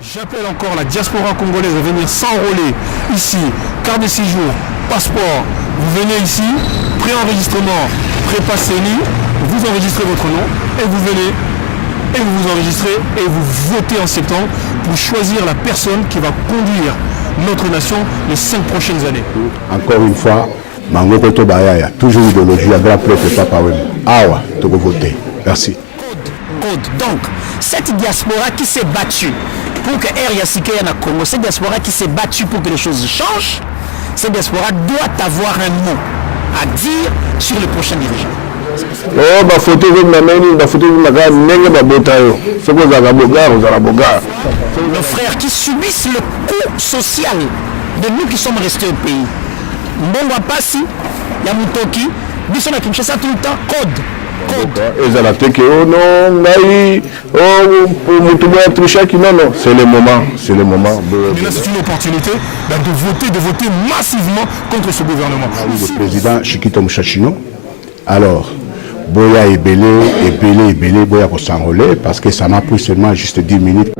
J'appelle encore la diaspora congolaise à venir s'enrôler ici, carte de séjour, passeport. Vous venez ici, pré-enregistrement, prépa CENI, vous enregistrez votre nom et vous venez et vous vous enregistrez et vous votez en septembre pour choisir la personne qui va conduire notre nation les 5 prochaines années. Encore une fois, Mango Tobayaya, toujours idéologie, à grand prêtre Papa Wem. Awa, tu peux voter. Merci. Donc, cette diaspora qui s'est battue pour que Air Yassike y en a Congo, cette diaspora qui s'est battue pour que les choses changent, cette diaspora doit avoir un mot à dire sur le prochain dirigeant. Oh, ma photo de ma mère, ma photo de ma gare, n'est pas botayo. C'est quoi ça, bogar, ou ça, bogar. Nos frères qui subissent le coût social de nous qui sommes restés au pays. Mbongo Passi, Yamutoki, Bissona Kinshasa tout le temps, code. Et ça l'a fait que, oh non, naï, oh, pour Moutouba Trichaki, non, non, c'est le moment, c'est le moment. Et là, c'est une opportunité de voter massivement contre ce gouvernement. Ah oui, le président Chikito Mouchachino. Alors, Boya est belé, Boya pour s'enrôler, parce que ça m'a pris seulement juste 10 minutes.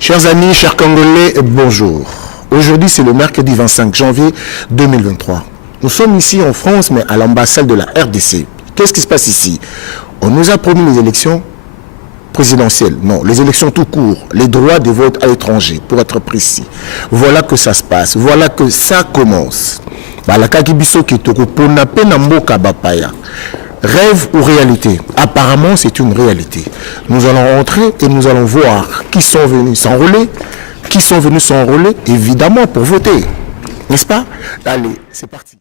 Chers amis, chers Congolais, bonjour. Aujourd'hui, c'est le mercredi 25 janvier 2023. Nous sommes ici en France, mais à l'ambassade de la RDC. Qu'est-ce qui se passe ici? On nous a promis les élections présidentielles. Non, les élections tout court. Les droits de vote à l'étranger, pour être précis. Voilà que ça se passe. Voilà que ça commence. Rêve ou réalité? Apparemment, c'est une réalité. Nous allons rentrer et nous allons voir qui sont venus s'enrôler, évidemment, pour voter. N'est-ce pas? Allez, c'est parti.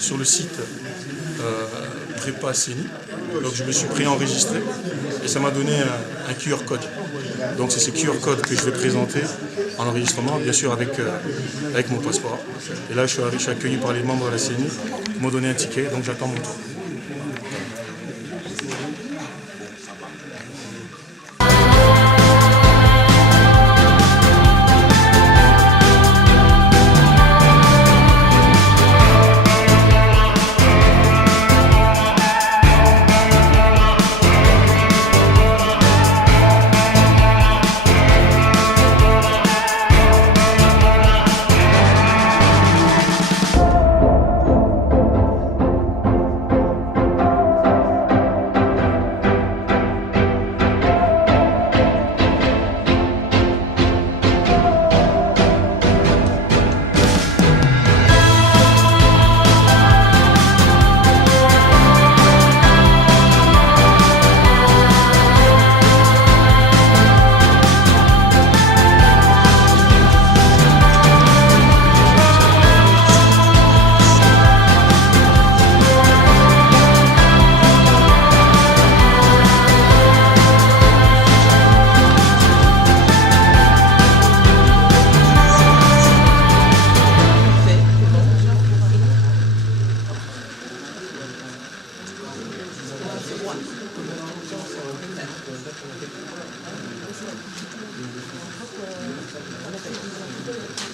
Sur le site prépa CENI, donc je me suis préenregistré et ça m'a donné un QR code. Donc c'est ce QR code que je vais présenter en enregistrement, bien sûr avec mon passeport. Et là je suis accueilli par les membres de la CENI, ils m'ont donné un ticket, donc j'attends mon tour.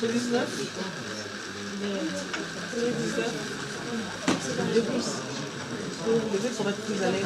Le 19, le 19, de plus. Le fait qu'on va être plus à l'aise.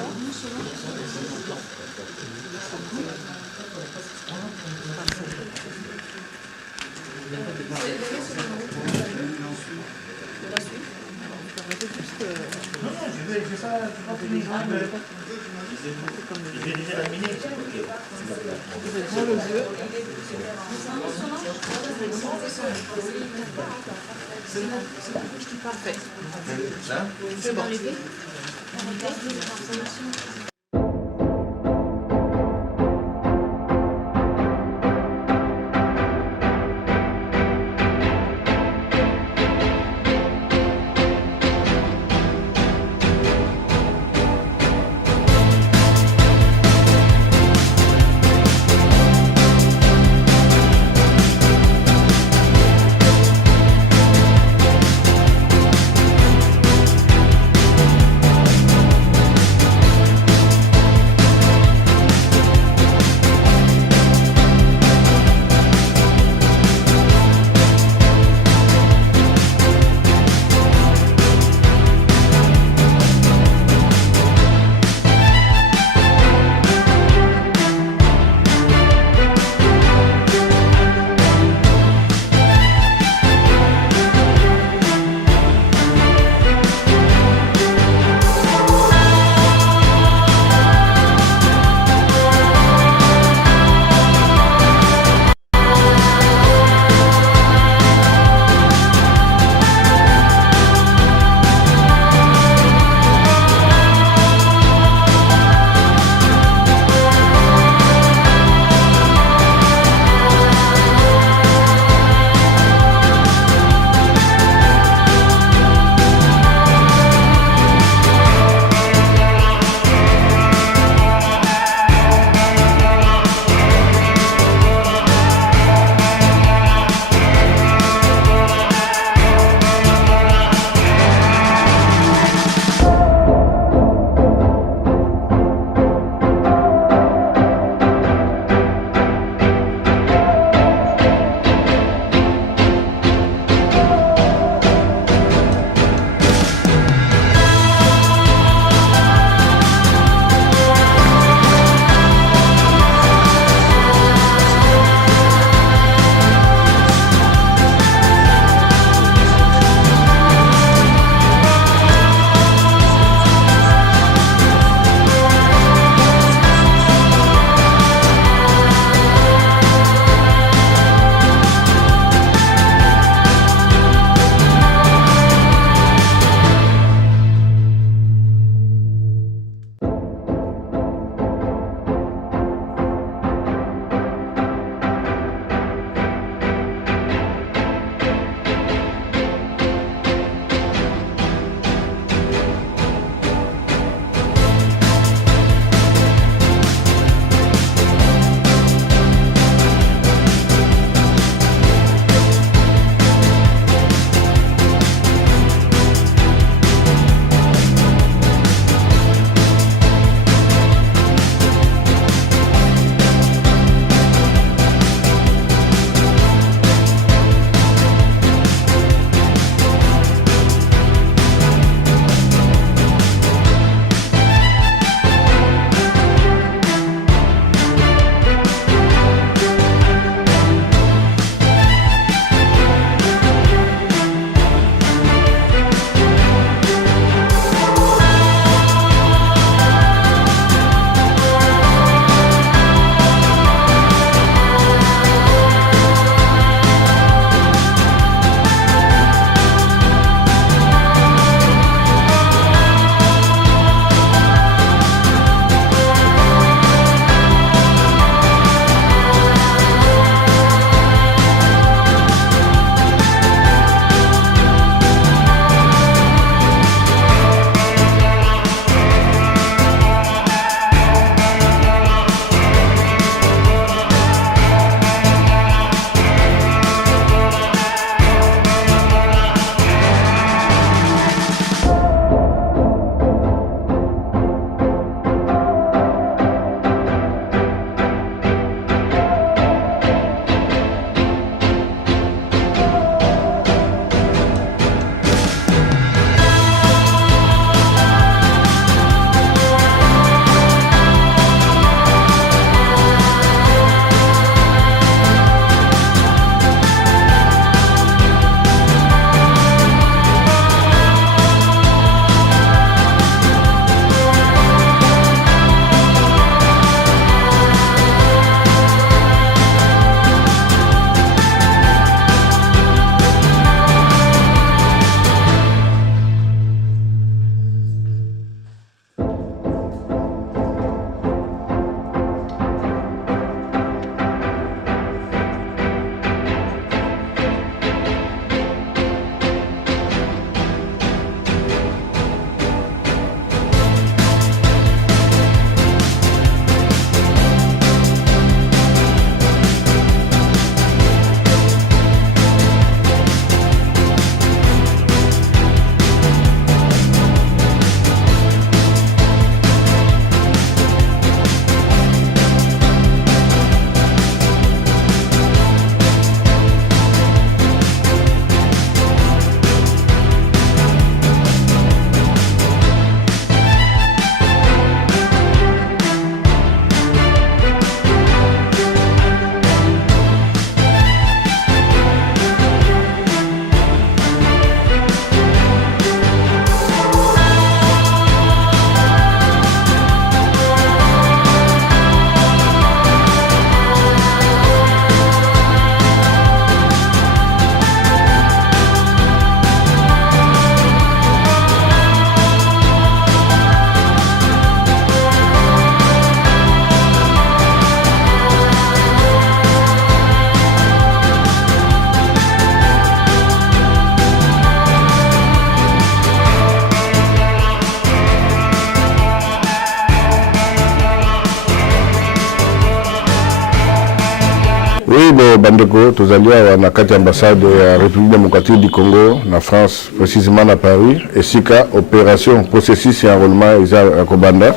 Oui, bon, Bandeko, tozali na kati ambassade ya République démocratique du Congo, na France, précisément à Paris, et sika opération processus et enrôlement eza Kobanda.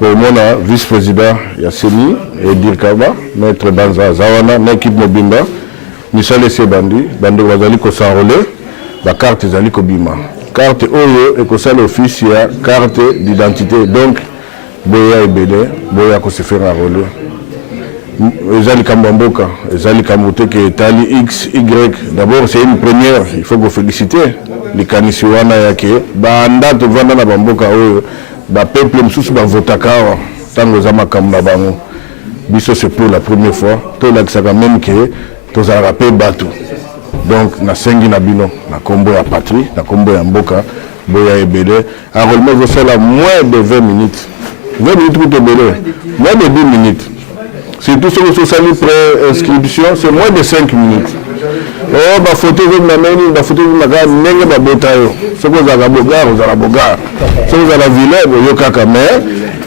Pour mon vice-président Yasseni et Dirkaba, maître Banza Zawana, l'équipe Mobimba, Michel Sebandi, Bandeko bazali ko s'enrôler, la carte ezali Kobima. Carte Oyo et Kosal office ya carte d'identité, donc Boya et Bélé, Boya ko se faire enrôler. Ezali Kambamboka, Ezali Kambote qui est Ali X, Y. D'abord, c'est une première, il faut vous féliciter. Les Kanisiwana Yake, Banda, tu vois dans la Bamboka, le peuple Msous, Votaka, Tango Zama Kambabango. Biso, c'est pour la première fois. Tout l'accès même que tu as rappelé Batou. Donc, na Sengi Nabino, na Kombo ya Patrie, na Kombo ya Mboka, Boya et Bélé. Enrôlement, je fais là moins de 20 minutes. 20 minutes pour te Bélé, moins de 10 minutes. C'est tout ce que vous savez pré-inscription, c'est moins de 5 minutes. Oh, ma photo, ma photo, ma gare, n'est pas botayo. Ce que vous avez bogar, vous avez bogar. Ce que vous avez vilé, vous avez kakamé.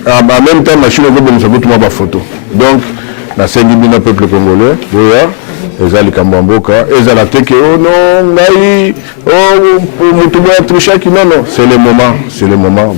En même temps, machine, vous avez tout ma photo. Donc, la Saint-Guibina peuple congolais, vous voyez, Ezali Kambamboka, Ezala Teke, oh non, naï, oh, Moutouba Trichaki, non, non, c'est le moment, c'est le moment.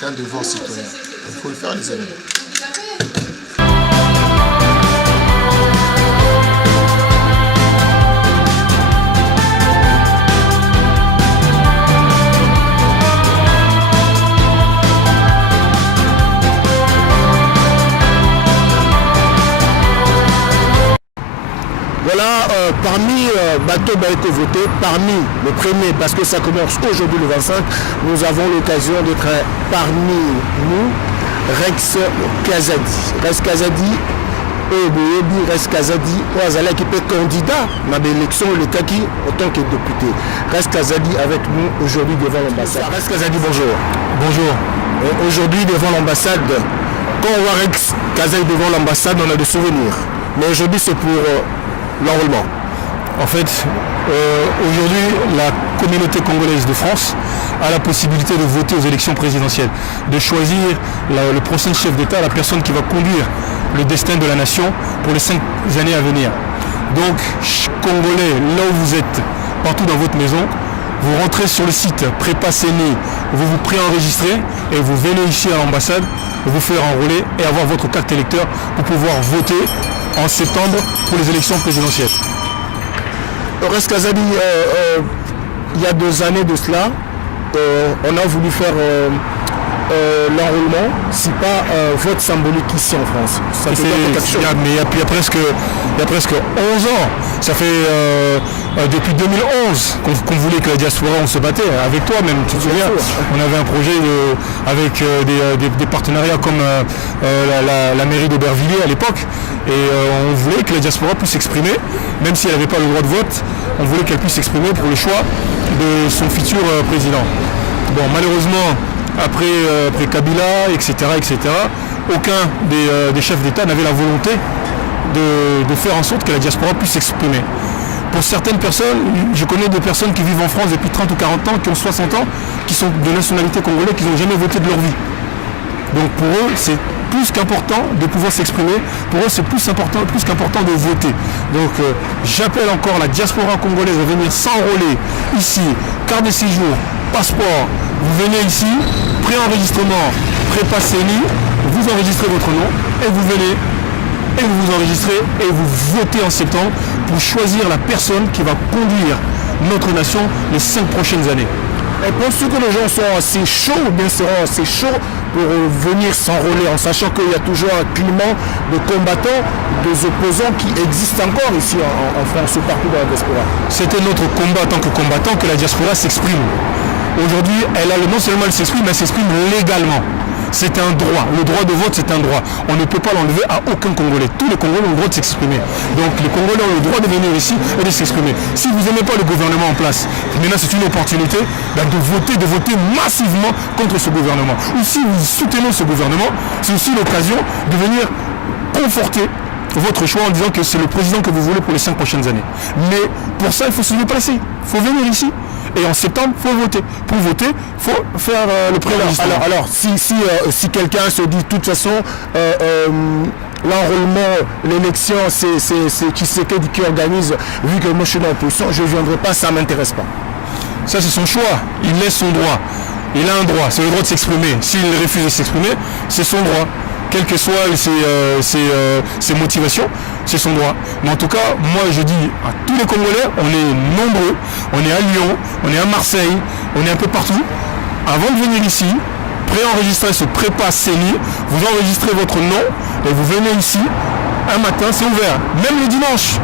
C'est un devoir citoyen. Il faut le faire, les amis. Voilà, parmi Bateau Baeko voté, parmi le premier, parce que ça commence aujourd'hui le 25, nous avons l'occasion d'être parmi nous, Rex Kazadi. Rex Kazadi, Rex Kazadi, Oazala qui peut candidat dans l'élection, le Kaki, en tant que député. Rex Kazadi avec nous aujourd'hui devant l'ambassade. Rex Kazadi, bonjour. Bonjour. Aujourd'hui devant l'ambassade, quand on voit Rex Kazadi devant l'ambassade, on a des souvenirs. Mais aujourd'hui c'est pour l'enrôlement. En fait, aujourd'hui, la communauté congolaise de France a la possibilité de voter aux élections présidentielles, de choisir le prochain chef d'État, la personne qui va conduire le destin de la nation pour les 5 années à venir. Donc, Congolais, là où vous êtes, partout dans votre maison, vous rentrez sur le site Prépa Séni, vous vous préenregistrez et vous venez ici à l'ambassade, vous faire enrôler et avoir votre carte électeur pour pouvoir voter en septembre pour les élections présidentielles. Rex Kazadi, il y a 2 années de cela, on a voulu faire l'enrôlement, c'est pas vote symbolique ici en France. Ça fait quelque chose. Mais il y a presque 11 ans. Ça fait depuis 2011 qu'on voulait que la diaspora, on se battait. Avec toi même, tu te souviens, on avait un projet avec des partenariats comme la mairie d'Aubervilliers à l'époque. Et on voulait que la diaspora puisse s'exprimer, même si elle n'avait pas le droit de vote, on voulait qu'elle puisse s'exprimer pour le choix de son futur président. Bon, malheureusement, après Kabila, etc., aucun des chefs d'État n'avait la volonté de faire en sorte que la diaspora puisse s'exprimer. Pour certaines personnes, je connais des personnes qui vivent en France depuis 30 ou 40 ans, qui ont 60 ans, qui sont de nationalité congolaise, qui n'ont jamais voté de leur vie. Donc pour eux, c'est plus qu'important de pouvoir s'exprimer. Pour eux, c'est plus qu'important de voter. Donc j'appelle encore la diaspora congolaise à venir s'enrôler ici, carte de séjour, passeport. Vous venez ici, préenregistrement, Prépa Séni, vous enregistrez votre nom et vous venez et vous vous enregistrez et vous votez en septembre pour choisir la personne qui va conduire notre nation les 5 prochaines années. Et penses-tu que les gens sont assez chauds ou bien seront assez chauds pour venir s'enrôler en sachant qu'il y a toujours un climat de combattants, des opposants qui existent encore ici en France ou partout dans la diaspora? C'était notre combat en tant que combattant que la diaspora s'exprime. Aujourd'hui, non seulement elle s'exprime, mais elle s'exprime légalement. C'est un droit. Le droit de vote, c'est un droit. On ne peut pas l'enlever à aucun Congolais. Tous les Congolais ont le droit de s'exprimer. Donc les Congolais ont le droit de venir ici et de s'exprimer. Si vous n'aimez pas le gouvernement en place, maintenant c'est une opportunité de voter massivement contre ce gouvernement. Ou si vous soutenez ce gouvernement, c'est aussi l'occasion de venir conforter votre choix en disant que c'est le président que vous voulez pour les 5 prochaines années. Mais pour ça, il faut se déplacer. Il faut venir ici. Et en septembre, il faut voter. Pour voter, il faut faire le préenregistrement. Alors si quelqu'un se dit de toute façon, l'enrôlement, l'élection, c'est Tshisekedi qui organise, vu que moi je suis dans l'opposition, je ne viendrai pas, ça ne m'intéresse pas. Ça, c'est son choix. Il laisse son droit. Il a un droit. C'est le droit de s'exprimer. S'il refuse de s'exprimer, c'est son droit. Quelles que soient ses motivations, c'est son droit. Mais en tout cas, moi je dis à tous les Congolais, on est nombreux, on est à Lyon, on est à Marseille, on est un peu partout. Avant de venir ici, préenregistrer ce Prépa Séni, vous enregistrez votre nom et vous venez ici. Un matin, c'est ouvert, même les dimanches.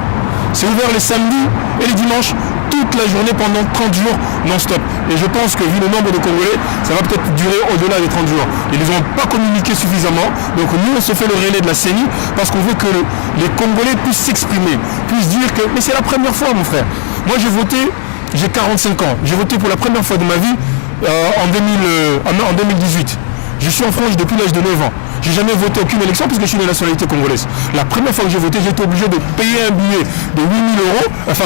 C'est ouvert les samedis et les dimanches, toute la journée pendant 30 jours non-stop. Et je pense que vu le nombre de Congolais, ça va peut-être durer au-delà des 30 jours. Ils ne ont pas communiqué suffisamment. Donc nous, on se fait le relais de la CENI parce qu'on veut que les Congolais puissent s'exprimer, puissent dire que... Mais c'est la première fois, mon frère. Moi, j'ai voté, j'ai 45 ans. J'ai voté pour la première fois de ma vie en 2018. Je suis en France depuis l'âge de 9 ans. J'ai jamais voté aucune élection parce que je suis de nationalité congolaise. La première fois que j'ai voté, j'ai été obligé de payer un billet de 8 000 euros, enfin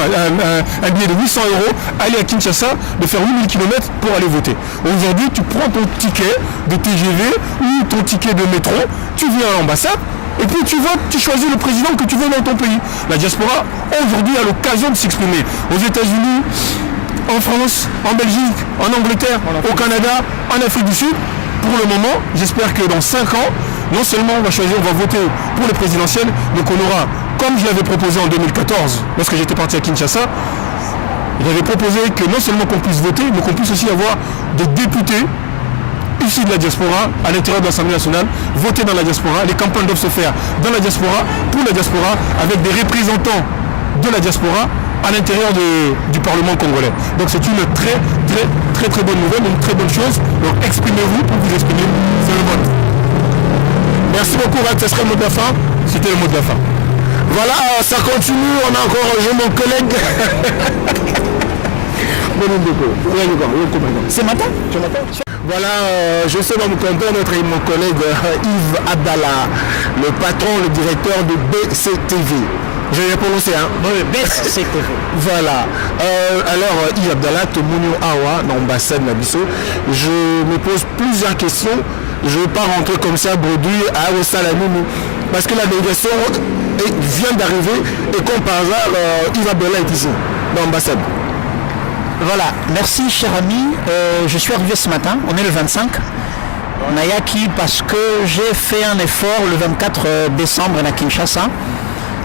un billet de 800 euros, aller à Kinshasa, de faire 8 000 km pour aller voter. Aujourd'hui, tu prends ton ticket de TGV ou ton ticket de métro, tu viens à l'ambassade, et puis tu votes, tu choisis le président que tu veux dans ton pays. La diaspora, aujourd'hui, a l'occasion de s'exprimer. Aux États-Unis, en France, en Belgique, en Angleterre, au Canada, en Afrique du Sud. Pour le moment, j'espère que dans 5 ans, non seulement on va voter pour les présidentielles, donc on aura, comme je l'avais proposé en 2014, lorsque j'étais parti à Kinshasa, j'avais proposé que non seulement qu'on puisse voter, mais qu'on puisse aussi avoir des députés issus de la diaspora, à l'intérieur de l'Assemblée nationale, voter dans la diaspora. Les campagnes doivent se faire dans la diaspora, pour la diaspora, avec des représentants de la diaspora à l'intérieur du Parlement congolais. Donc c'est une très bonne nouvelle, une très bonne chose. Donc exprimez-vous pour vous exprimer, c'est le mot. Merci beaucoup, Rad, ce serait le mot de la fin. C'était le mot de la fin. Voilà, ça continue, on a encore rejoint mon collègue. C'est matin. Voilà, je suis mon content d'être avec mon collègue Yves Abdallah, le patron, le directeur de BCTV. Je vais prononcer, hein? Oui, BCTV. Voilà. Alors, Yves Abdallah, Tomonio Awa, dans l'ambassade Nabiso, je me pose plusieurs questions. Je ne vais pas rentrer comme ça, bredouille, à Osalamini, parce que la délégation vient d'arriver et comme par hasard, Yves Abdallah est ici, dans l'ambassade. Voilà, merci cher ami. Je suis arrivé ce matin, on est le 25. Nayaki parce que j'ai fait un effort le 24 décembre à Kinshasa.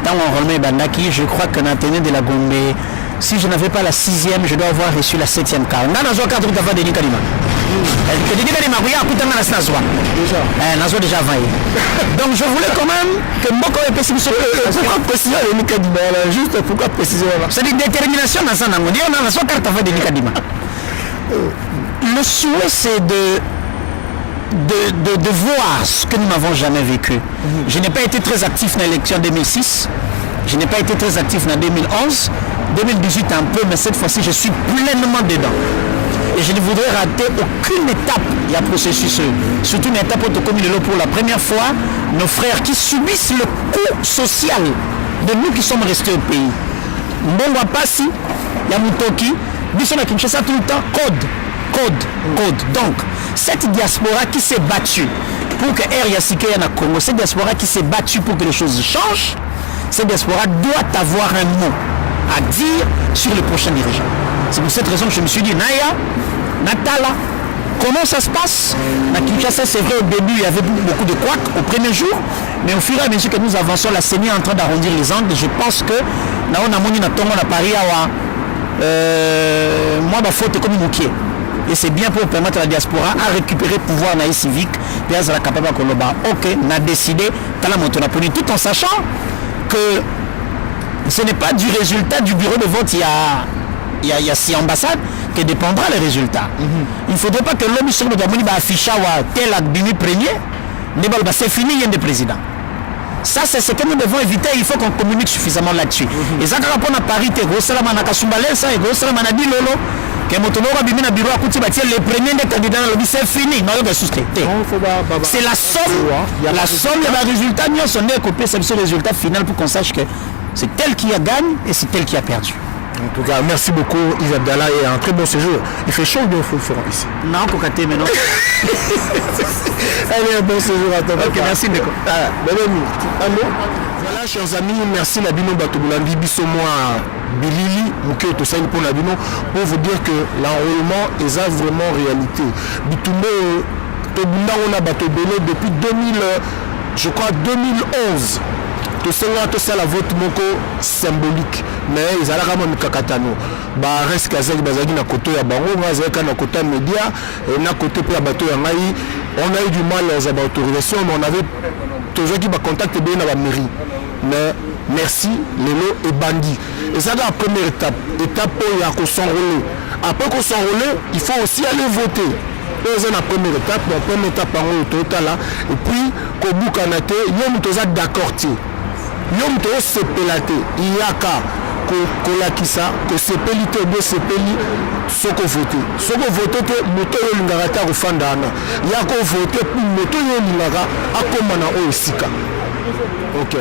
Dans mon remet Bandaki, je crois que Nathalie de la Gombe, si je n'avais pas la 6e, je dois avoir reçu la 7e carte. On a un cadre de Denis Kalima. Denis Kalima, oui, à Koutanga Nasnazwa. Déjà. Déjà 20. Donc je voulais quand même que Mboko ait pessimiste. Pourquoi préciser Denis Kalima? Juste pourquoi préciser? C'est une détermination dans ça. On dit on a la carte de Denis Kalima. Le souhait, c'est de voir ce que nous n'avons jamais vécu. Je n'ai pas été très actif dans l'élection 2006, je n'ai pas été très actif en 2011, 2018 un peu, mais cette fois-ci je suis pleinement dedans. Et je ne voudrais rater aucune étape du processus, surtout une étape autocommune pour la première fois, nos frères qui subissent le coût social de nous qui sommes restés au pays. Mbongo Passi, Yamutoki, Bissona Kinshasa tout le temps, code. Donc, cette diaspora qui s'est battue pour que Air Yassike na Congo, cette diaspora qui s'est battue pour que les choses changent, cette diaspora doit avoir un mot à dire sur le prochain dirigeant. C'est pour cette raison que je me suis dit, Naya, Natala, comment ça se passe? À Kinshasa, c'est vrai, au début, il y avait beaucoup de couacs au premier jour, mais au fur et à mesure que nous avançons, la CENI est en train d'arrondir les angles. Je pense que, là, on a moni na Tongo na Paris, moi, ma faute est comme une. Et c'est bien pour permettre à la diaspora à récupérer le pouvoir naïf civique. Puis elle sera capable de dire, ok, on a décidé, tout en sachant que ce n'est pas du résultat du bureau de vote, il y a 6 ambassades que dépendra les résultats. Il ne faudrait pas que l'homme sur le Gaboni va afficher tel Adbimi premier, mais c'est fini, il y a des présidents. Ça, c'est ce que nous devons éviter. Il faut qu'on communique suffisamment là-dessus. Et ça, quand on a Paris, c'est premiers des candidats, c'est fini. C'est la somme de la résultat. Nous sommes copiés, c'est le résultat final pour qu'on sache que c'est tel qui a gagné et c'est tel qui a perdu. En tout cas, merci beaucoup Yves Abdallah et un très bon séjour. Il fait chaud ou bien il faut ici? Non, cocaté, mais non. Allez, un bon séjour à toi. Ok, merci Neko. Voilà, chers amis, merci Nabino Batobulandi, Bissomoa, Bilili, Mouké, Tosaïn pour Nabino, pour vous dire que l'enrôlement est vraiment réalité. Bitumbe, Tobunda, on a Batobele depuis 2011. Tout ça la vote moko symbolique mais ils allaient vraiment kakatano ba reste kazaki bazaki na côté ya bango bazaki na côté média et na côté pour la bateau ya ngai on a eu du mal aux autorisations mais on avait toujours qui ba contact bien na la mairie mais merci lelo et bandi et ça la première étape pour ya ko s'enrôler après qu'on s'enrôler il faut aussi aller voter. C'est la première étape en total et puis ko bukanate yom toza d'accord ti yom to sepelate iyaka kolakisa ko sepelite be sepeli soko vote te moto yo lingaka ta kofanda ana ya ko vote moto yo lingaka akoma na oyo sika. OK.